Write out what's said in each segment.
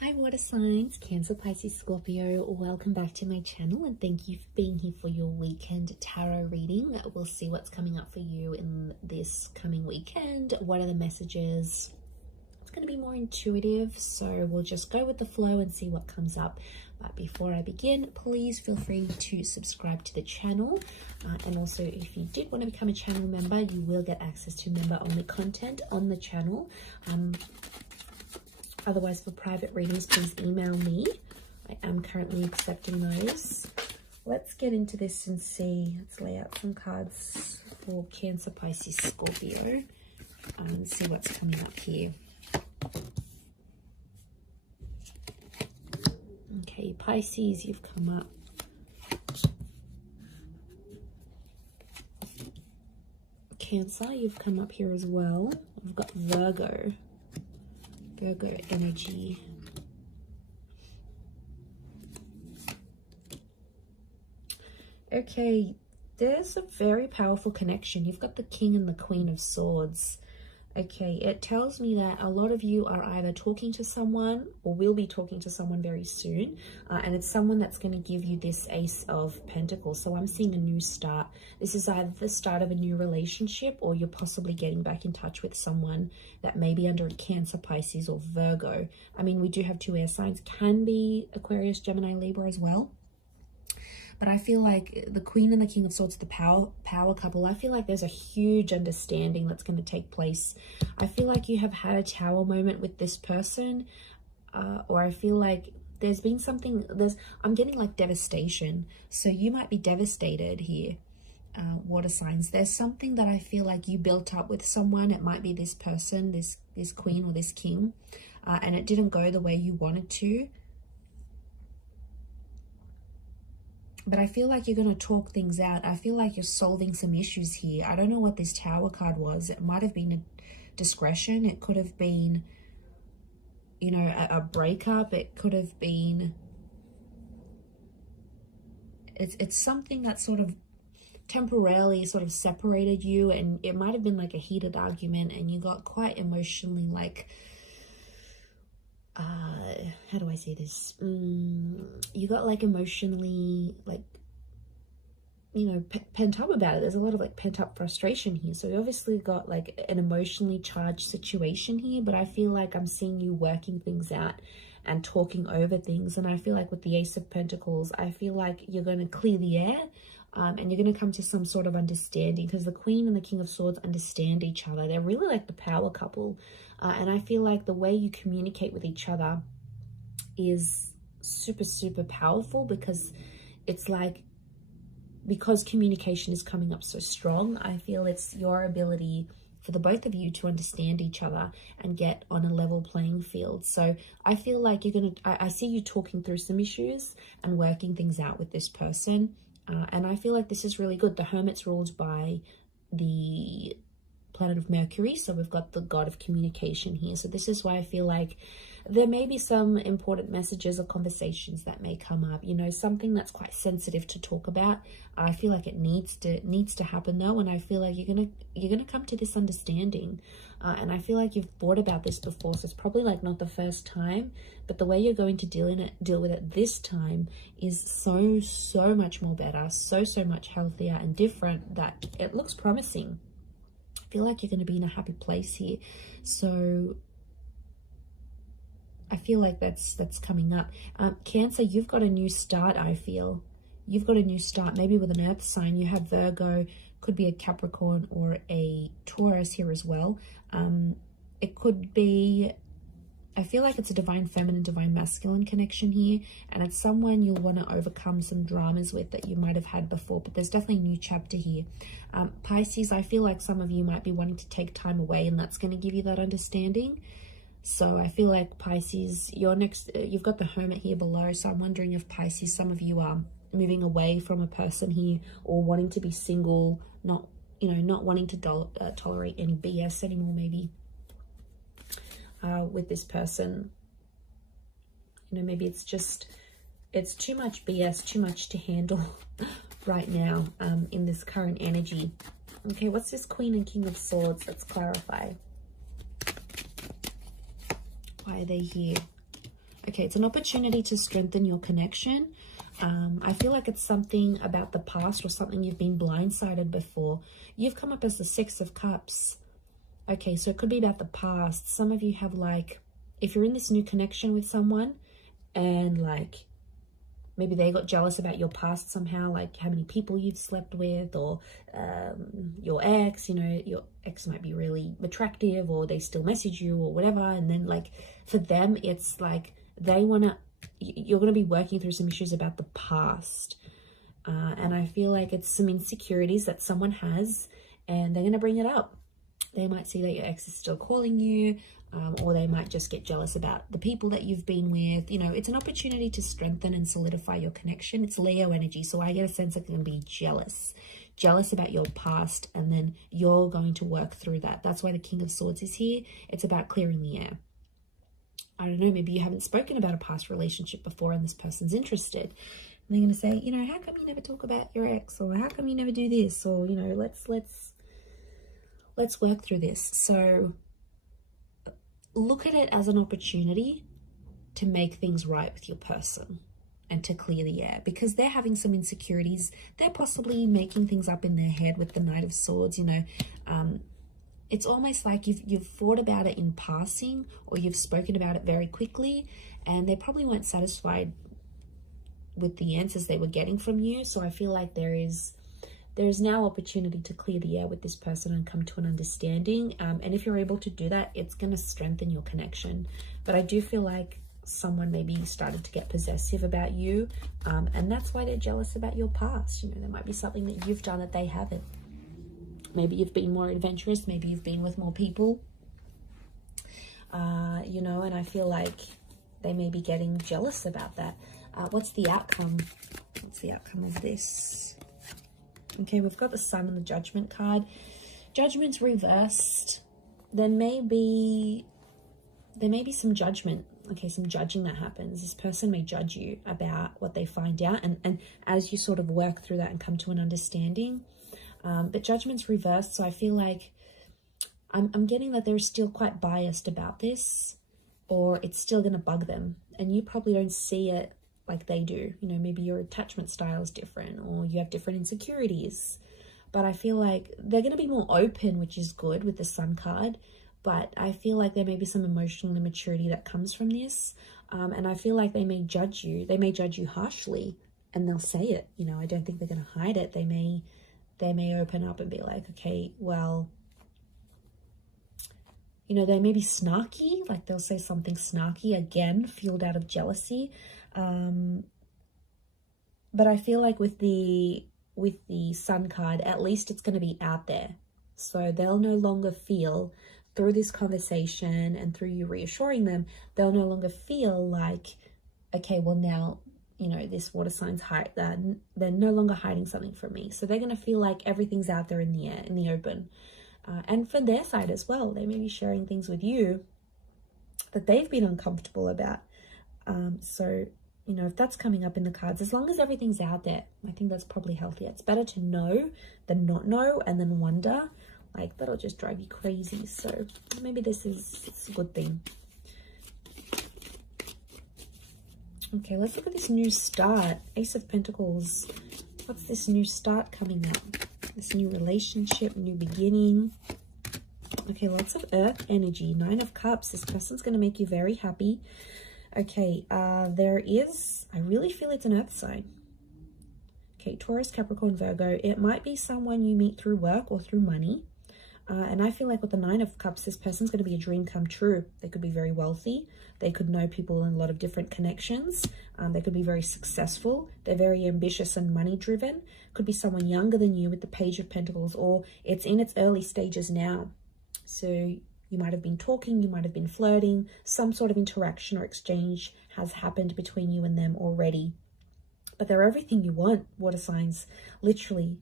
Hi water signs, Cancer, Pisces, Scorpio. Welcome back to my channel and thank you for being here for your weekend tarot reading. We'll see what's coming up for you in this coming weekend. What are the messages? It's going to be more intuitive, so we'll just go with the flow and see what comes up. But before I begin, please feel free to subscribe to the channel. And also, if you did want to become a channel member, you will get access to member-only content on the channel. Otherwise, for private readings, please email me. I am currently accepting those. Let's get into this and see. Let's lay out some cards for Cancer, Pisces, Scorpio and see what's coming up here. Okay, Pisces, you've come up. Cancer, you've come up here as well. We've got Virgo energy. Okay, there's a very powerful connection. You've got the King and the Queen of Swords. Okay, it tells me that a lot of you are either talking to someone or will be talking to someone very soon. And it's someone that's going to give you this Ace of Pentacles. So I'm seeing a new start. This is either the start of a new relationship or you're possibly getting back in touch with someone that may be under a Cancer, Pisces or Virgo. I mean, we do have two air signs. Can be Aquarius, Gemini, Libra as well. But I feel like the Queen and the King of Swords, the power couple, I feel like there's a huge understanding that's going to take place. I feel like you have had a tower moment with this person, or I feel like there's been something, I'm getting like devastation. So you might be devastated here, water signs. There's something that I feel like you built up with someone. It might be this person, this Queen or this King, and it didn't go the way you wanted to. But I feel like you're going to talk things out. I feel like you're solving some issues here. I don't know what this Tower card was. It might have been a discretion. It could have been, you know, a breakup. It could have been... It's something that sort of temporarily sort of separated you. And it might have been like a heated argument and you got quite emotionally like... how do I say this? You got like emotionally like, you know, pent up about it. There's a lot of like pent up frustration here. So you obviously got like an emotionally charged situation here, but I feel like I'm seeing you working things out and talking over things. And I feel like with the Ace of Pentacles, I feel like you're going to clear the air. And you're going to come to some sort of understanding because the Queen and the King of Swords understand each other. They're really like the power couple. And I feel like the way you communicate with each other is super, super powerful because it's like, because communication is coming up so strong, I feel it's your ability for the both of you to understand each other and get on a level playing field. So I feel like you're going to, I see you talking through some issues and working things out with this person. And I feel like this is really good. The Hermit's ruled by the planet of Mercury. So we've got the god of communication here. So this is why I feel like there may be some important messages or conversations that may come up, you know, something that's quite sensitive to talk about. I feel like it needs to happen though. And I feel like you're going to come to this understanding. And I feel like you've thought about this before. So it's probably like not the first time, but the way you're going to deal with it this time is so much more better, so much healthier and different that it looks promising. I feel like you're going to be in a happy place here. So I feel like that's coming up. Cancer, you've got a new start. I feel you've got a new start, maybe with an earth sign. You have Virgo, could be a Capricorn or a Taurus here as well. It could be, I feel like it's a divine feminine, divine masculine connection here, and it's someone you'll want to overcome some dramas with that you might have had before, but there's definitely a new chapter here. Pisces, I feel like some of you might be wanting to take time away, and that's going to give you that understanding. So I feel like Pisces, you've got the Hermit here below, so I'm wondering if Pisces, some of you are moving away from a person here or wanting to be single, not wanting to tolerate any BS anymore, maybe. With this person, you know, maybe it's too much BS, too much to handle right now in this current energy. Okay, what's this Queen and King of Swords? Let's clarify. Why are they here? Okay, it's an opportunity to strengthen your connection. I feel like it's something about the past or something you've been blindsided before. You've come up as the Six of Cups. Okay, so it could be about the past. Some of you have, like, if you're in this new connection with someone and like maybe they got jealous about your past somehow, like how many people you've slept with, or your ex, you know, your ex might be really attractive or they still message you or whatever. And then like for them, it's like they want to, you're going to be working through some issues about the past. And I feel like it's some insecurities that someone has and they're going to bring it up. They might see that your ex is still calling you, or they might just get jealous about the people that you've been with. You know, it's an opportunity to strengthen and solidify your connection. It's Leo energy, so I get a sense they're going to be jealous about your past, and then you're going to work through that. That's why the King of Swords is here. It's about clearing the air. I don't know, maybe you haven't spoken about a past relationship before and this person's interested. And they're going to say, you know, how come you never talk about your ex? Or how come you never do this? Or, you know, let's work through this. So look at it as an opportunity to make things right with your person and to clear the air, because they're having some insecurities. They're possibly making things up in their head with the Knight of Swords. You know, it's almost like you've thought about it in passing, or you've spoken about it very quickly, and they probably weren't satisfied with the answers they were getting from you. So I feel like there is now opportunity to clear the air with this person and come to an understanding. And if you're able to do that, it's going to strengthen your connection. But I do feel like someone maybe started to get possessive about you, and that's why they're jealous about your past. You know, there might be something that you've done that they haven't. Maybe you've been more adventurous. Maybe you've been with more people. You know, and I feel like they may be getting jealous about that. What's the outcome? What's the outcome of this? Okay, we've got the Sun and the Judgment card. Judgment's reversed. There may be some judgment. Okay, some judging that happens. This person may judge you about what they find out, and as you sort of work through that and come to an understanding. But Judgment's reversed, so I feel like I'm getting that they're still quite biased about this, or it's still going to bug them, and you probably don't see it like they do. You know, maybe your attachment style is different, or you have different insecurities. But I feel like they're going to be more open, which is good with the Sun card. But I feel like there may be some emotional immaturity that comes from this. And I feel like they may judge you. They may judge you harshly, and they'll say it. You know, I don't think they're going to hide it. They may open up and be like, okay, well, you know, they may be snarky. Like they'll say something snarky, again, fueled out of jealousy. But I feel like with the Sun card, at least it's going to be out there. So they'll no longer feel, through this conversation and through you reassuring them, they'll no longer feel like, okay, well now, you know, this water sign's they're no longer hiding something from me. So they're going to feel like everything's out there in the air, in the open. And for their side as well, they may be sharing things with you that they've been uncomfortable about. So, you know, if that's coming up in the cards, as long as everything's out there, I think that's probably healthier. It's better to know than not know and then wonder. Like, that'll just drive you crazy. So maybe it's a good thing. Okay, let's look at this new start. Ace of Pentacles. What's this new start coming up? This new relationship, new beginning. Okay, lots of Earth energy. 9 of Cups. This person's going to make you very happy. Okay, I really feel it's an Earth sign. Okay, Taurus, Capricorn, Virgo. It might be someone you meet through work or through money. And I feel like with the 9 of Cups, this person's going to be a dream come true. They could be very wealthy. They could know people in a lot of different connections. They could be very successful. They're very ambitious and money driven. Could be someone younger than you with the Page of Pentacles, or it's in its early stages now. So you might have been talking, you might have been flirting. Some sort of interaction or exchange has happened between you and them already. But they're everything you want, water signs. Literally.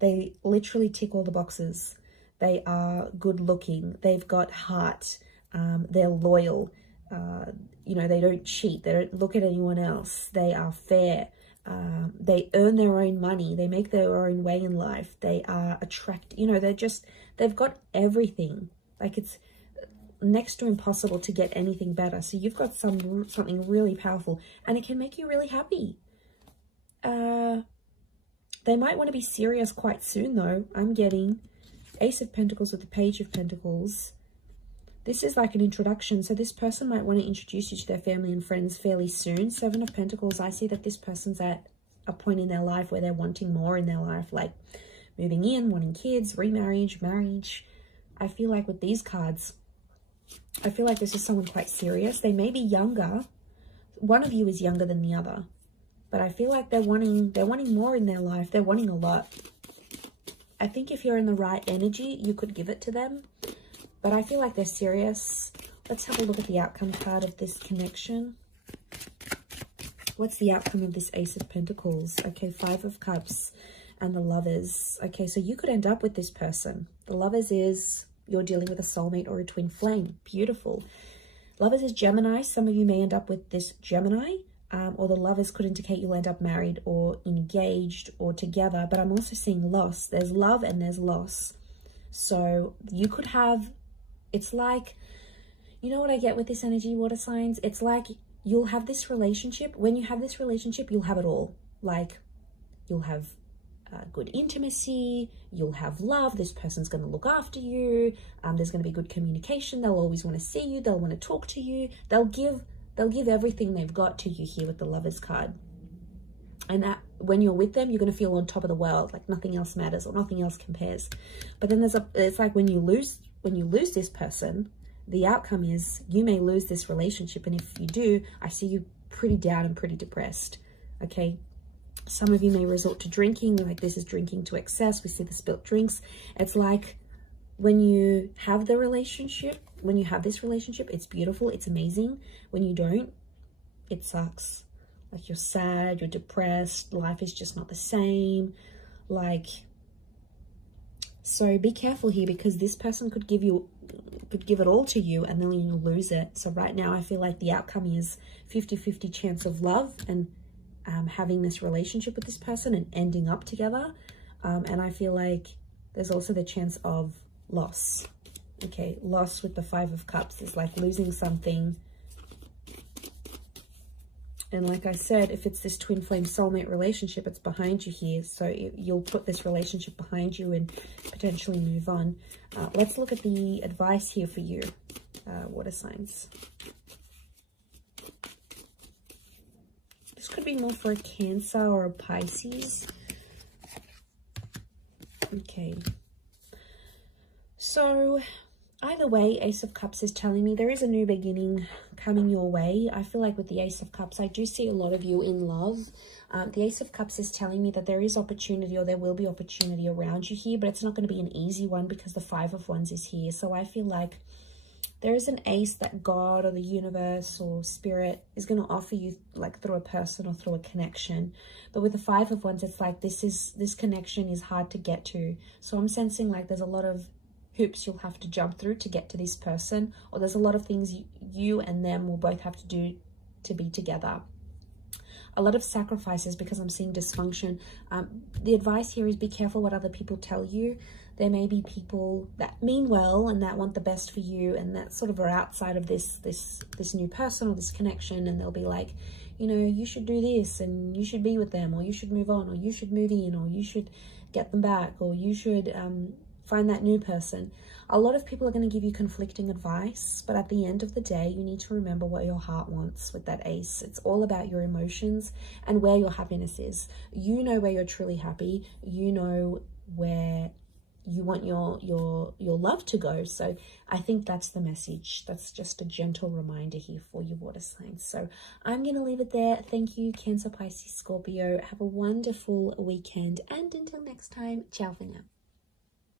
They literally tick all the boxes. They are good looking. They've got heart. They're loyal. You know, they don't cheat. They don't look at anyone else. They are fair. They earn their own money. They make their own way in life. They are attractive. You know, they've got everything. Like next to impossible to get anything better. So you've got something really powerful, and it can make you really happy. They might want to be serious quite soon, though. I'm getting Ace of Pentacles with the Page of Pentacles. This is like an introduction, so this person might want to introduce you to their family and friends fairly soon. Seven of Pentacles, I see that this person's at a point in their life where they're wanting more in their life, like moving in, wanting kids, remarriage, marriage. I feel like with these cards, I feel like this is someone quite serious. They may be younger. One of you is younger than the other, but I feel like they're wanting more in their life. They're wanting a lot. I think if you're in the right energy, you could give it to them. But I feel like they're serious. Let's have a look at the outcome card of this connection. What's the outcome of this Ace of Pentacles? Okay, Five of Cups and the Lovers. Okay, so you could end up with this person. The Lovers is you're dealing with a soulmate or a twin flame. Beautiful. Lovers is Gemini. Some of you may end up with this Gemini. Or the Lovers could indicate you'll end up married or engaged or together. But I'm also seeing loss. There's love and there's loss. So you could have... It's like, you know what I get with this energy, water signs? It's like you'll have this relationship. When you have this relationship, you'll have it all. Like, you'll have good intimacy, you'll have love, this person's going to look after you, there's going to be good communication, they'll always want to see you, they'll want to talk to you, they'll give everything they've got to you here with the Lovers card. And that when you're with them, you're going to feel on top of the world, like nothing else matters or nothing else compares. But then it's like when you lose this person, the outcome is you may lose this relationship. And if you do, I see you pretty down and pretty depressed. Okay. Some of you may resort to drinking, like this is drinking to excess. We see the spilt drinks. It's like when you have the relationship, when you have this relationship, it's beautiful, it's amazing. When you don't, it sucks. Like you're sad, you're depressed, life is just not the same. Like, so be careful here, because this person could give it all to you and then you'll lose it. So right now I feel like the outcome is 50-50 chance of love and having this relationship with this person and ending up together. And I feel like there's also the chance of loss. Okay, loss with the Five of Cups is like losing something. And like I said, if it's this twin flame soulmate relationship, it's behind you here. So you'll put this relationship behind you and potentially move on. Let's look at the advice here for you, water signs. This could be more for a Cancer or a Pisces. Okay. So either way, Ace of Cups is telling me there is a new beginning coming your way. I feel like with the Ace of Cups, I do see a lot of you in love. The Ace of Cups is telling me that there is opportunity, or there will be opportunity around you here, but it's not going to be an easy one because the Five of Wands is here. So I feel like there is an ace that God or the universe or spirit is going to offer you, like through a person or through a connection. But with the Five of Wands, it's like this connection is hard to get to. So I'm sensing like there's a lot of hoops you'll have to jump through to get to this person, or there's a lot of things you and them will both have to do to be together. A lot of sacrifices, because I'm seeing dysfunction. The advice here is be careful what other people tell you. There may be people that mean well and that want the best for you, and that sort of are outside of this new person or this connection, and they'll be like, you know, you should do this and you should be with them, or you should move on, or you should move in, or you should get them back, or you should find that new person. A lot of people are going to give you conflicting advice, but at the end of the day, you need to remember what your heart wants with that ace. It's all about your emotions and where your happiness is. You know where you're truly happy. You know where you want your love to go. So I think that's the message. That's just a gentle reminder here for you, water signs. So I'm going to leave it there. Thank you, Cancer, Pisces, Scorpio. Have a wonderful weekend, and until next time, ciao for now.